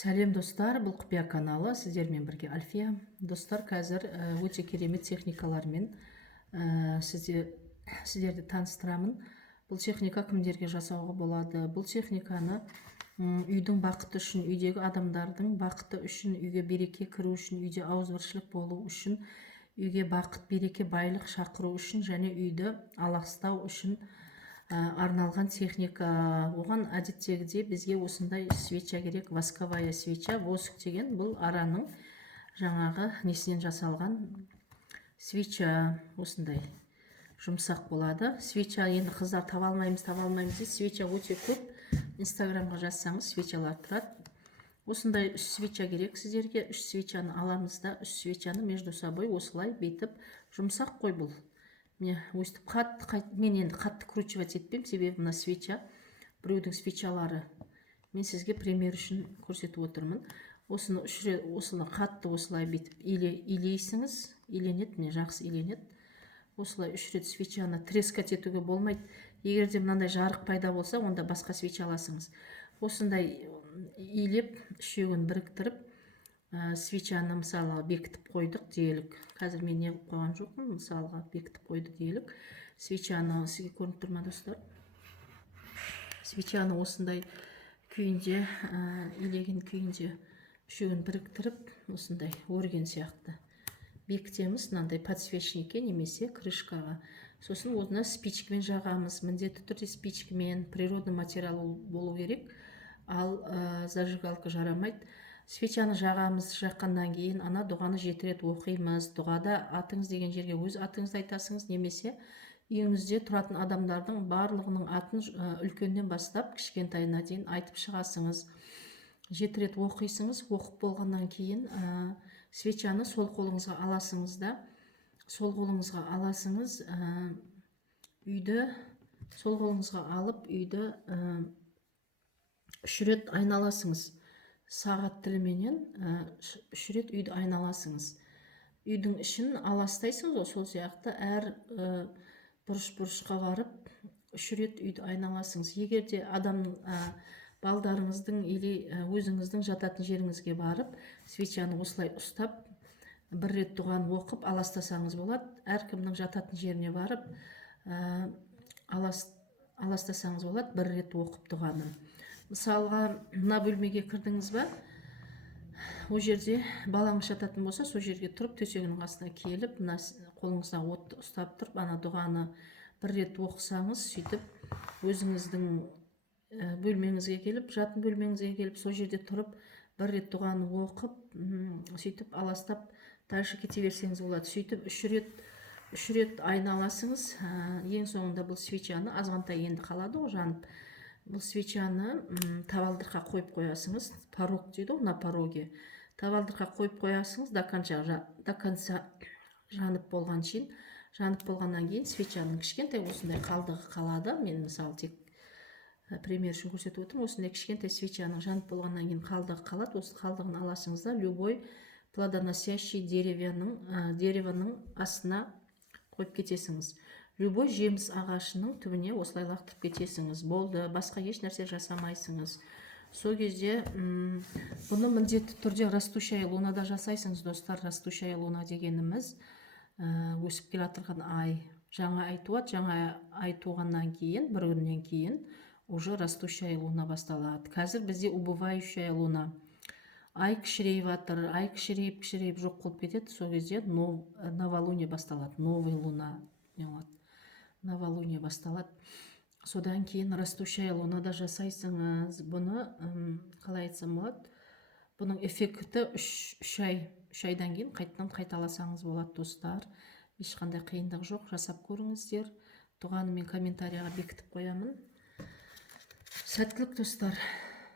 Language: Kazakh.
Сәлем достар, бұл құпия каналы, сіздермен бірге Альфия. Достар, қазір өте керемет техникалармен сіздерді таныстырамын. Бұл техника кімдерге жасауға болады? Бұл техниканы үйдің бақыты үшін, үйдегі адамдардың бақыты үшін, үйге береке кіру үшін, үйде ауызбіршілік болу үшін, үйге бақыт, береке, байлық шақыру үшін және үйді аластау үшін арналған техника. Оған әдеттегідей бізге осындай свеча керек, восковая свеча. Воск деген бұл араның жаңағы несінен жасалған свеча. Осындай жұмсақ болады. Свеча енді қыздар таба алмаймыз дейді. Свеча өте көп. Инстаграмға жазсаңыз свечалар тұрады. Осындай 3 свеча керек сіздерге. 3 свечаны аламыз да 3 свечаны между собой осылай бейтіп, жұмсақ қой бұл. Өстіп мен енді қатты кручивать етпеймін, себебі мына свеча біреудің свечалары. Мен сізге пример үшін көрсетіп отырмын. Осыны қатты осылай бетіп илейсіңіз, иленеді, міне жақсы иленеді. Осылай 3 рет свечаны трескать етуге болмайды. Егер де мынандай жарық пайда болса, онда басқа свеча аласыңыз. Осындай илеп, үшеуін біріктіріп, свечаны мысалы бекітіп қойдық делік. Қазір мен не қойған жоқпын, мысалға бекітіп қойды делік. Свечаны сізге көрініп тұр ма достар? Свечаны осындай күйінде, илеген күйінде үшеуін біріктіріп, осындай өрген сияқты бекітеміз, мынандай подсвечникке немесе крышкаға. Сосын оны спичкамен жағамыз. Міндетті түрде спичкамен, природный материал болу керек, ал зажигалка жарамайды. Свечаны жағамыз, жаққаннан кейін ана дұғаны 7 рет оқимыз. Дұғада атыңыз деген жерге өз атыңызды айтасыңыз, немесе үйіңізде тұратын адамдардың барлығының атын үлкеннен бастап кішкентайына дейін айтып шығасыңыз. 7 рет оқисыңыз. Оқып болғаннан кейін свечаны сол қолыңызға аласыңыз да, сол қолыңызға аласыңыз, үйді сол қолыңызға алып, үйді 3 рет айналасыңыз. Сағат тіліменен 3 рет үйді айналасыңыз. Үйдің ішін аластайсыңыз, сол сияқты әр бұрыш-бұрышқа барып 3 рет үйді айналасыңыз. Егер де балдарыңыздың или өзіңіздің жататын жеріңізге барып, свечаны осылай ұстап, 1 рет дұғаны оқып аластасаңыз болады. Әркімнің жататын жеріне барып аластасаңыз болады, 1 рет оқып дұғаны. Мысалға, мына бөлмеге кірдіңіз ба? О жерде балаңыз жататын болса, сол жерге тұрып, төсегінің қасына келіп, мына қолыңызда отты ұстап тұрып, ана дұғаны 1 рет оқысаңыз, сөйтіп өзіңіздің бөлмеңізге келіп, жатын бөлмеңізге келіп, сол жерде тұрып, 1 рет дұғаны оқып, сөйтіп аластап, дальше кете берсеңіз болады. Сөйтіп 3 рет айналасыңыз. Ең соңында бұл свечаны, азғантай енді қалады ғой жанып. Бұл свечаны табалдырыққа қойып қоясыңыз. Порог дейді ғой, на пороге. Табалдырыққа қойып қоясыңыз, до конца жанып болған шейін. Жанып болғаннан кейін свечаның кішкентай осындай қалдығы қалады. Мен мысалы тек пример үшін көрсетіп отырмын. Осындай кішкентай свечаның жанып болғаннан кейін қалдығы қалады. Осы қалдығын аласыңыз да, любой плодоносящий деревоның астына қойып кетесіңіз. Любой жеміс ағашының түбіне осылай лақтырып кетесіңіз. Болды, басқа еш нәрсе жасамайсыңыз. Сол кезде бұны міндетті түрде растущая лунада жасайсыңыз, достар. Растущая луна дегеніміз өсіп келе жатырған ай. Жаңа ай туады, жаңа ай туғаннан кейін, бір күннен кейін уже растущая луна басталады. Қазір бізде убывающая луна. Ай кішірейіп жатыр, ай кішірейіп жоқ болып кетеді. Сол кезде новолуние басталады, новый луна. Новолуние басталады. Содан кейін растущая лунада жасайсыңыз. Бұны қалай айтсам болады? Бұның эффекті 3 айдан кейін қайталасаңыз болады, достар. Ешқандай қиындық жоқ, жасап көріңіздер. Дұғаны мен комментарияға бекітіп қоямын. Сәттілік, достар.